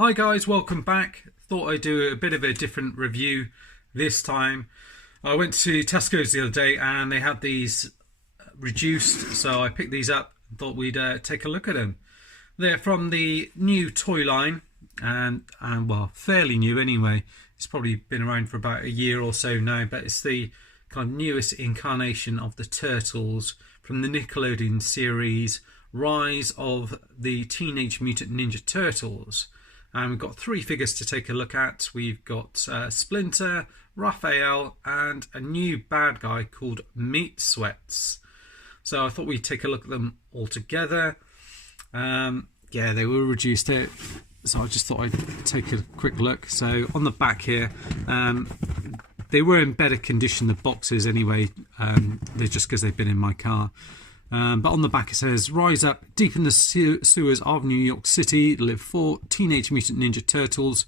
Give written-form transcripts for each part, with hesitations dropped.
Hi guys, welcome back. Thought I'd do a bit of a different review this time. I went to Tesco's the other day and they had these reduced, so I picked these up and thought we'd take a look at them. They're from the new toy line and well, fairly new anyway. It's probably been around for about a year or so now, but it's the kind of newest incarnation of the Turtles from the Nickelodeon series Rise of the Teenage Mutant Ninja Turtles. And we've got three figures to take a look at. We've got Splinter, Raphael, and a new bad guy called Meat Sweats. So I thought we'd take a look at them all together. Yeah, they were reduced out, so I just thought I'd take a quick look. So on the back here, they were in better condition, the boxes anyway. They're just because they've been in my car. But on the back it says, rise up deep in the sewers of New York City live 4 Teenage Mutant Ninja Turtles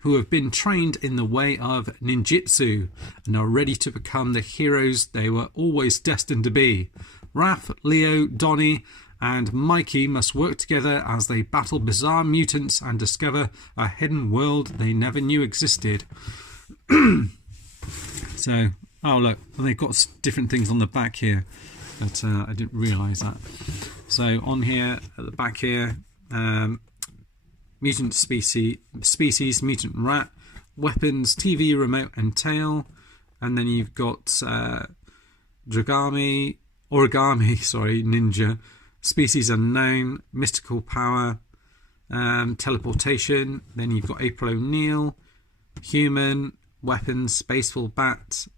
who have been trained in the way of ninjutsu and are ready to become the heroes they were always destined to be. Raph, Leo, Donnie and Mikey must work together as they battle bizarre mutants and discover a hidden world they never knew existed. So, oh look, they've got different things on the back here. But I didn't realise that. So on here, at the back here, mutant species, mutant rat, weapons, TV remote and tail, and then you've got origami, ninja, species unknown, mystical power, teleportation. Then you've got April O'Neil, human, weapons, spaceful bat,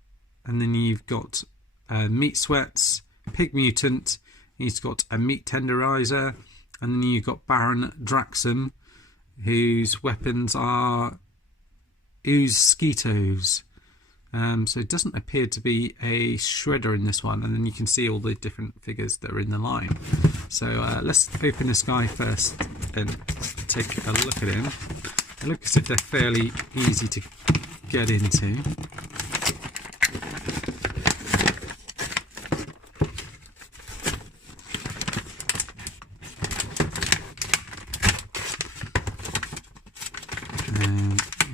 and then you've got Meat Sweats, Pig Mutant, he's got a meat tenderizer, and then you've got Baron Draxum, whose weapons are Skeetos. So it doesn't appear to be a shredder in this one, and then you can see all the different figures that are in the line. So let's open this guy first and take a look at him. It looks as if they're fairly easy to get into.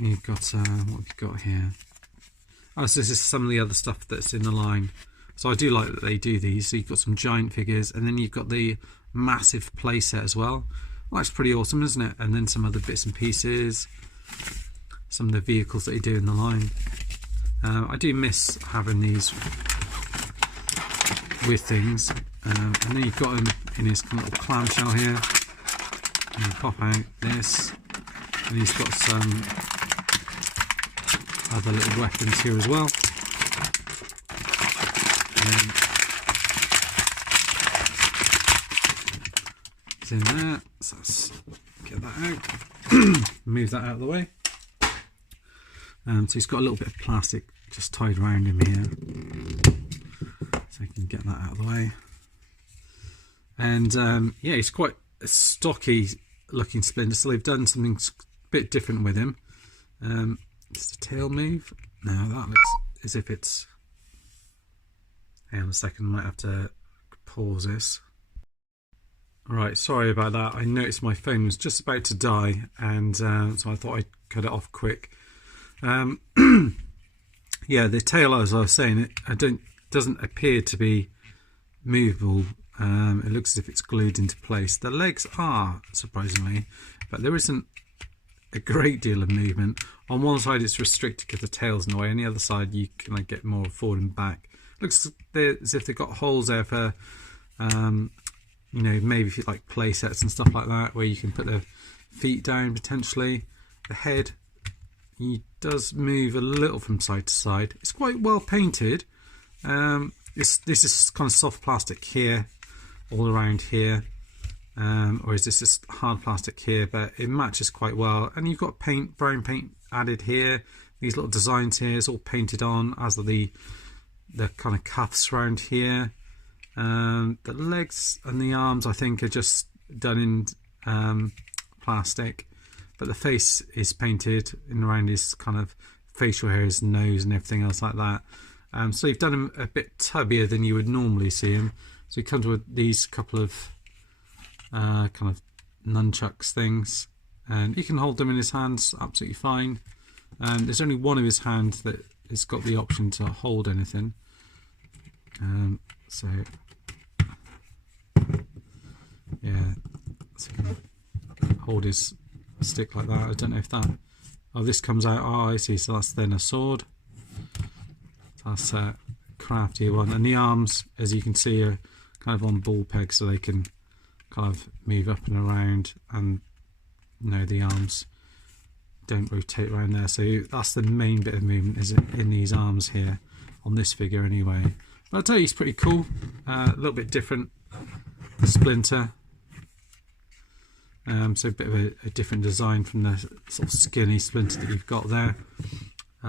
You've got, what have you got here? Oh, so this is some of the other stuff that's in the line. So I do like that they do these. So you've got some giant figures, and then you've got the massive playset as well. Well, that's pretty awesome, isn't it? And then some other bits and pieces, some of the vehicles that they do in the line. I do miss having these with things. And then you've got him in his kind of little clamshell here. And you pop out this. And he's got some other little weapons here as well. It's in there, so let's get that out. Move that out of the way. So he's got a little bit of plastic just tied around him here, so you can get that out of the way. And yeah, he's quite a stocky looking Splinter, so they've done something a bit different with him. Does the tail move? No, that looks as if it's... Hang on a second, I might have to pause this. Right, sorry about that. I noticed my phone was just about to die, and so I thought I'd cut it off quick. Yeah, the tail, as I was saying, it doesn't appear to be movable. It looks as if it's glued into place. The legs are, surprisingly, but there isn't a great deal of movement. On one side it's restricted because the tail's in the way, on the other side you can get more forward and back. Looks as if they've got holes there for you know, maybe if you like play sets and stuff like that, where you can put the feet down potentially. The head, he does move a little from side to side. It's quite well painted. This is kind of soft plastic here, all around here. Or is this just hard plastic here, but it matches quite well. And you've got paint, brown paint added here. These little designs here is all painted on, as are the kind of cuffs around here. The legs and the arms, I think, are just done in plastic, but the face is painted in around his kind of facial hair, his nose and everything else like that. So you've done him a bit tubbier than you would normally see him. So he comes with these couple of kind of nunchucks things, and he can hold them in his hands absolutely fine. There's only one of his hands that has got the option to hold anything. So yeah, so he can hold his stick like that. I don't know if that... Oh, this comes out. Oh, I see. So that's then a sword. That's a crafty one. And the arms, as you can see, are kind of on ball pegs, so they can kind of move up and around. And no, the arms don't rotate around there. So that's the main bit of movement, is in these arms here, on this figure anyway. But I'll tell you, he's pretty cool. A little bit different to Splinter. So a bit of a different design from the sort of skinny Splinter that you've got there.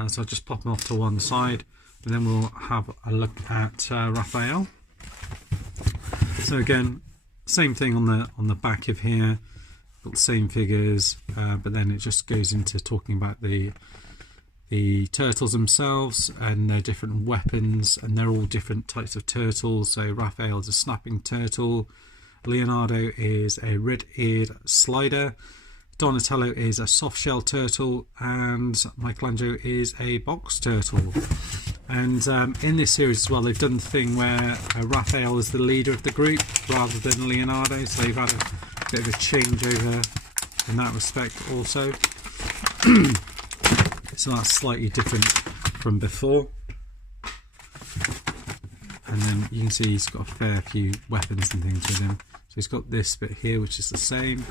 So I'll just pop them off to one side, and then we'll have a look at Raphael. So again, same thing on the back of here, got the same figures, but then it just goes into talking about the turtles themselves and their different weapons, and they're all different types of turtles. So Raphael is a snapping turtle, Leonardo is a red-eared slider, Donatello is a soft-shell turtle, and Michelangelo is a box turtle. And in this series as well, they've done the thing where Raphael is the leader of the group rather than Leonardo, so they've had a bit of a changeover in that respect also. So that's slightly different from before. And then you can see he's got a fair few weapons and things with him. So he's got this bit here, which is the same.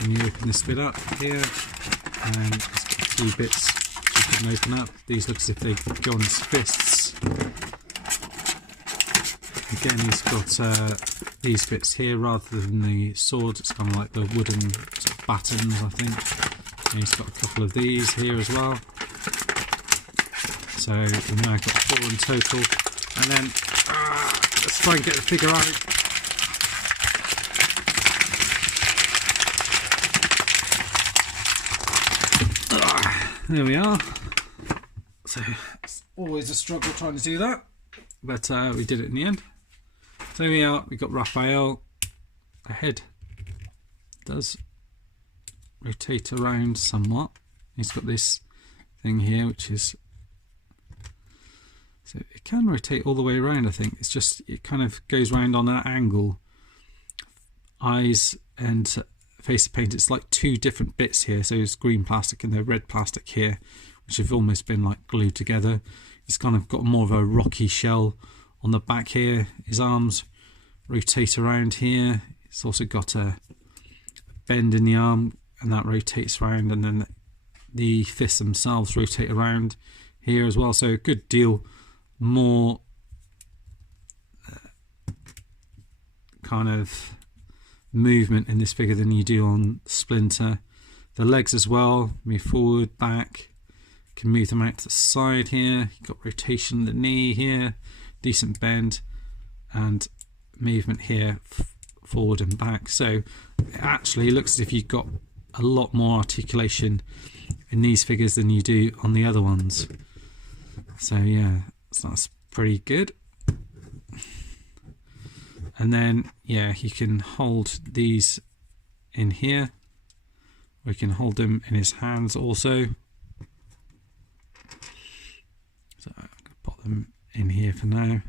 And you open this bit up here, and it's got two bits you can open up. These look as if they go on his fists. Again, he's got these bits here rather than the sword. It's kind of like the wooden sort of battens, I think. And he's got a couple of these here as well. So we've now got 4 in total. And then let's try and get the figure out. There we are. So it's always a struggle trying to do that, but we did it in the end. So here we are. We've got Raphael. The head does rotate around somewhat. He's got this thing here, which is, so it can rotate all the way around. I think it's just, it kind of goes around on an angle. Eyes and face of paint, it's like 2 different bits here. So it's green plastic and the red plastic here, which have almost been like glued together. It's kind of got more of a rocky shell on the back here. His arms rotate around here. It's also got a bend in the arm, and that rotates around, and then the fists themselves rotate around here as well. So a good deal more kind of movement in this figure than you do on Splinter. The legs as well, move forward, back, can move them out to the side here. You've got rotation of the knee here, decent bend, and movement here forward and back. So it actually looks as if you've got a lot more articulation in these figures than you do on the other ones. So yeah, so that's pretty good. And then yeah, you can hold these in here, or you can hold them in his hands also. So I'm going to put them in here for now.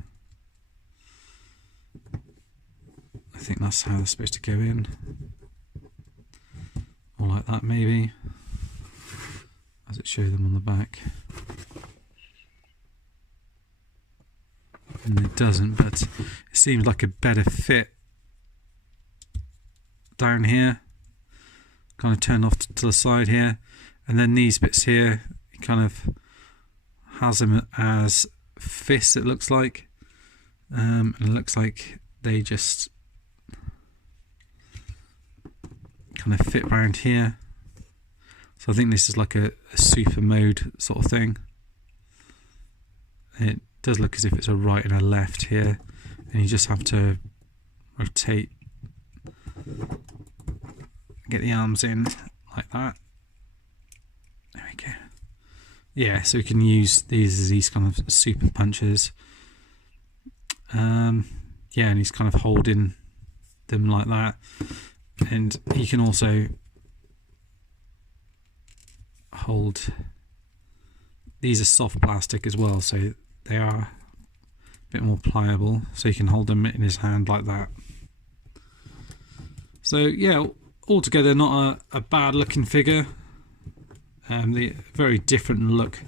I think that's how they're supposed to go in, or like that maybe, as it shows them on the back. And it doesn't, but it seems like a better fit down here, kind of turn off to the side here, and then these bits here, it kind of has them as fists, it looks like, and it looks like they just kind of fit around here. So I think this is like a super mode sort of thing. It does look as if it's a right and a left here, and you just have to rotate, get the arms in like that. There we go. Yeah, so we can use these as these kind of super punches. Yeah, and he's kind of holding them like that, and you can also hold. These are soft plastic as well, so they are a bit more pliable, so you can hold them in his hand like that. So yeah, altogether not a bad looking figure. The very different look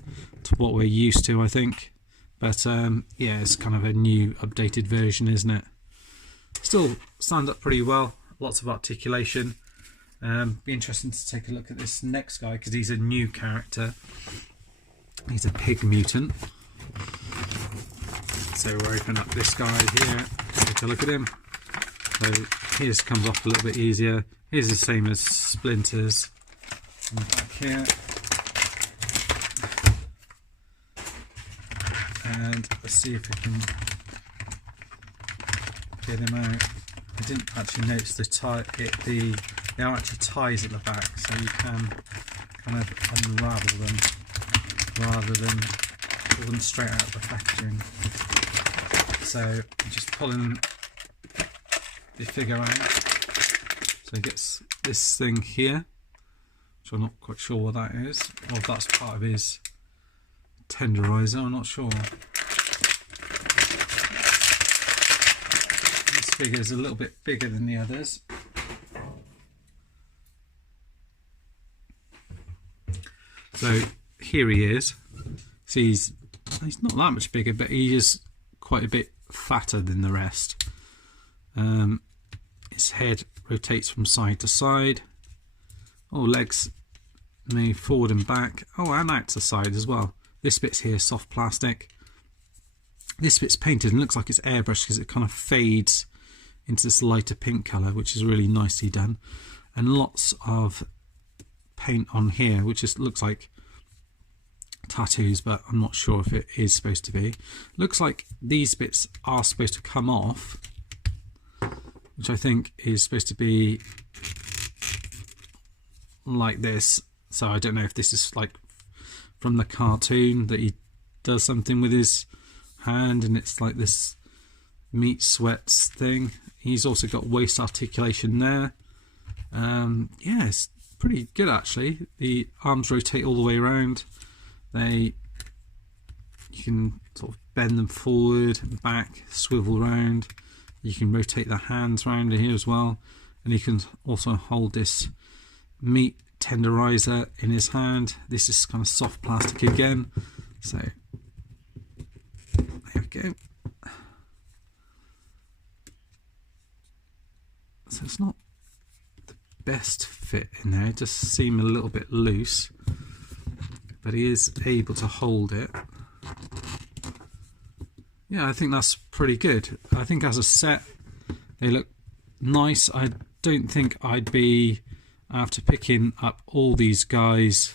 to what we're used to, I think. But yeah, it's kind of a new updated version, isn't it? Still stands up pretty well. Lots of articulation. Be interesting to take a look at this next guy because he's a new character. He's a pig mutant. So we'll open up this guy here. Take a look at him. So his comes off a little bit easier. Here's the same as Splinter's. Back here. And let's see if we can get him out. I didn't actually notice the tie. There are actually ties at the back, so you can kind of unravel them rather than pull them straight out of the packaging. So I'm just pulling the figure out. So he gets this thing here, which I'm not quite sure what that is, or if that's part of his tenderizer, I'm not sure. This figure is a little bit bigger than the others. So here he is. See, he's not that much bigger, but he is quite a bit fatter than the rest. His head rotates from side to side. Oh, legs move forward and back. Oh, and out to the side as well. This bit's here soft plastic. This bit's painted and looks like it's airbrushed because it kind of fades into this lighter pink colour, which is really nicely done. And lots of paint on here, which just looks like tattoos, but I'm not sure if it is supposed to be. Looks like these bits are supposed to come off, which I think is supposed to be like this. So I don't know if this is like from the cartoon that he does something with his hand and it's like this meat sweats thing. He's also got waist articulation there. Yeah, it's pretty good actually. The arms rotate all the way around. You can sort of bend them forward and back, swivel round. You can rotate the hands around here as well, and you can also hold this meat tenderizer in his hand. This is kind of soft plastic again, so there we go. So it's not the best fit in there, it just seems a little bit loose, but he is able to hold it. Yeah, I think that's pretty good. I think as a set they look nice. I don't think I'd be after picking up all these guys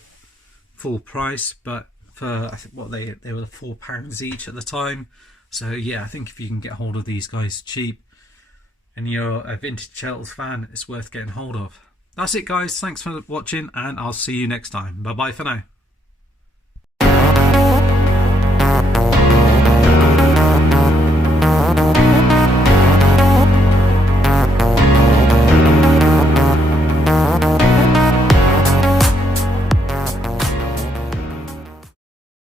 full price, but for I think what they were £4 each at the time. So yeah, I think if you can get hold of these guys cheap and you're a vintage Turtles fan, it's worth getting hold of. That's it guys, thanks for watching and I'll see you next time. Bye bye for now.